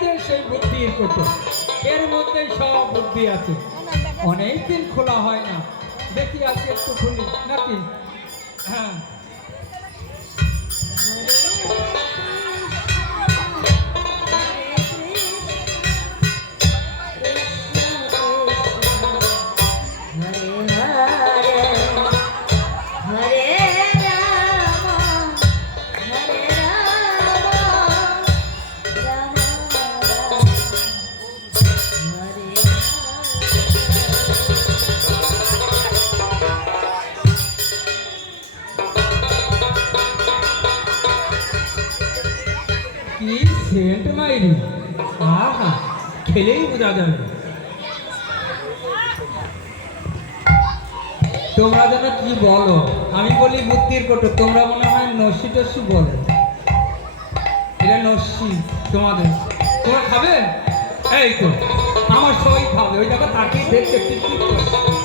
যে সেই বুদ্ধির কৌটো, এর মধ্যে সব বুদ্ধি আছে। অনেকদিন খোলা হয় না, দেখি আজকে একটু খুলি নাকি? হ্যাঁ, কি সেন্ট মাইরি! আহা, খেলেই বোঝা যাবে। তোমরা যেন কি বলো, আমি বলি বুদ্ধির কৌটো, তোমরা মনে হয় নস্যি টস্যি বলো। এটা নস্যি তোমাদের, তোমরা খাবে? এই তো আমার সবাই খাবে, ওই দেখো তাকেই দেখতে ঠিক ঠিক করছে।